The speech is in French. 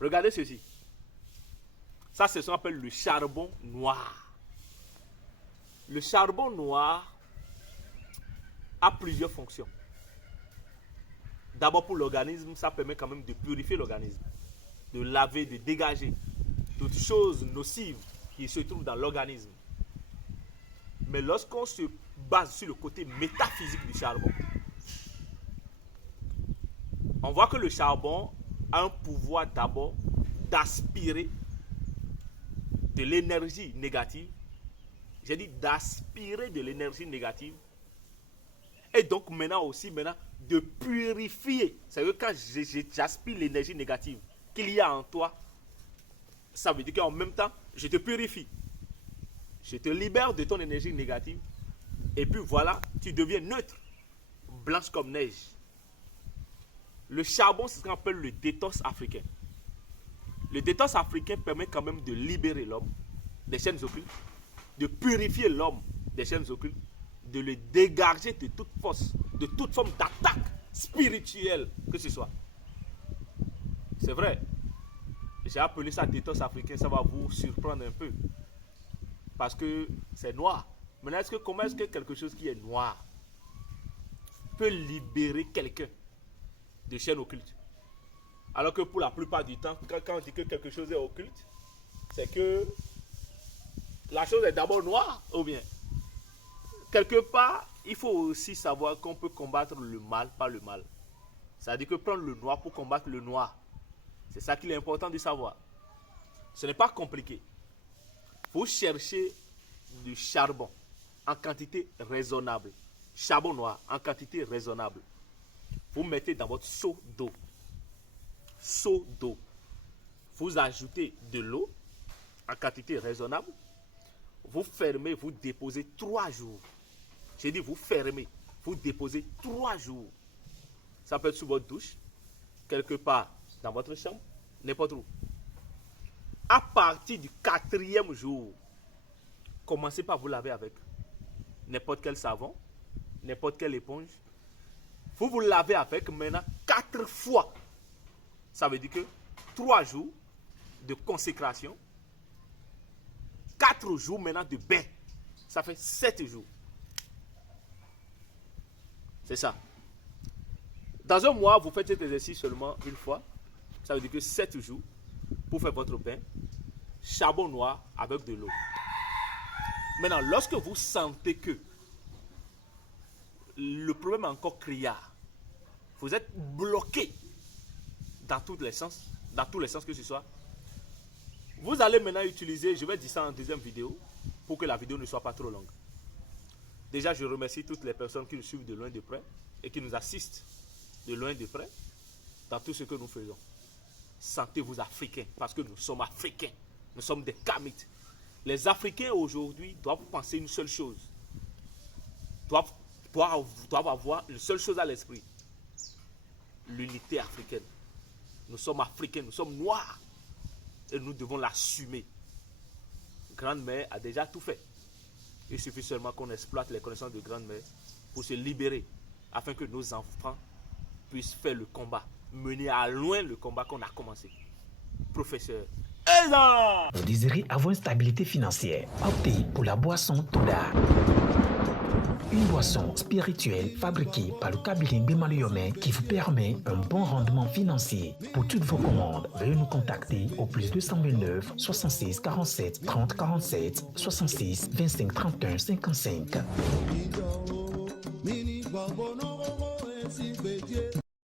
Regardez ceci. Ça, c'est ce qu'on appelle le charbon noir. Le charbon noir a plusieurs fonctions. D'abord, pour l'organisme, ça permet quand même de purifier l'organisme, de laver, de dégager toutes choses nocives qui se trouvent dans l'organisme. Mais lorsqu'on se base sur le côté métaphysique du charbon, on voit que le charbon a un pouvoir d'abord d'aspirer de l'énergie négative. J'ai dit d'aspirer de l'énergie négative. Et donc maintenant de purifier. C'est-à-dire que quand j'aspire l'énergie négative qu'il y a en toi, ça veut dire qu'en même temps, je te purifie. Je te libère de ton énergie négative. Et puis voilà, tu deviens neutre. Blanche comme neige. Le charbon, c'est ce qu'on appelle le détox africain. Le détox africain permet quand même de libérer l'homme des chaînes occultes, de purifier l'homme des chaînes occultes, de le dégager de toute force, de toute forme d'attaque spirituelle que ce soit. C'est vrai. J'ai appelé ça détox africain, ça va vous surprendre un peu. Parce que c'est noir. Maintenant, comment est-ce que quelque chose qui est noir peut libérer quelqu'un de chaînes occultes? Alors que pour la plupart du temps, quand on dit que quelque chose est occulte, c'est que la chose est d'abord noire, ou bien. Quelque part, il faut aussi savoir qu'on peut combattre le mal par le mal. C'est-à-dire que prendre le noir pour combattre le noir. C'est ça qu'il est important de savoir. Ce n'est pas compliqué. Vous cherchez du charbon en quantité raisonnable. Charbon noir en quantité raisonnable. Vous mettez dans votre seau d'eau. Seau d'eau. Vous ajoutez de l'eau en quantité raisonnable. Vous fermez, vous déposez 3 jours. J'ai dit vous fermez, vous déposez 3 jours. Ça peut être sous votre douche, quelque part dans votre chambre, n'importe où. À partir du 4e jour, commencez par vous laver avec n'importe quel savon, n'importe quelle éponge. Vous vous lavez avec maintenant 4 fois. Ça veut dire que 3 jours de consécration, 4 jours maintenant de bain. Ça fait 7 jours. C'est ça. Dans un mois, vous faites cet exercice seulement une fois. Ça veut dire que 7 jours pour faire votre bain. Charbon noir avec de l'eau. Maintenant, lorsque vous sentez que le problème est encore criard, vous êtes bloqué dans tous les sens que ce soit, vous allez maintenant utiliser, je vais dire ça en deuxième vidéo, pour que la vidéo ne soit pas trop longue. Déjà, je remercie toutes les personnes qui nous suivent de loin de près et qui nous assistent de loin de près dans tout ce que nous faisons. Sentez-vous africains, parce que nous sommes africains. Nous sommes des Kamites. Les Africains aujourd'hui doivent penser une seule chose. Doivent avoir une seule chose à l'esprit. L'unité africaine. Nous sommes africains, nous sommes noirs. Et nous devons l'assumer. Grande-mère a déjà tout fait. Il suffit seulement qu'on exploite les connaissances de Grande-mère pour se libérer, afin que nos enfants puissent faire le combat, mener à loin le combat qu'on a commencé. Professeur. Vous désirez avoir une stabilité financière? Optez pour la boisson Toda. Une boisson spirituelle fabriquée par le cabinet Bimaluyome qui vous permet un bon rendement financier. Pour toutes vos commandes, veuillez nous contacter au plus 229 66 47 30 47 66 25 31 55.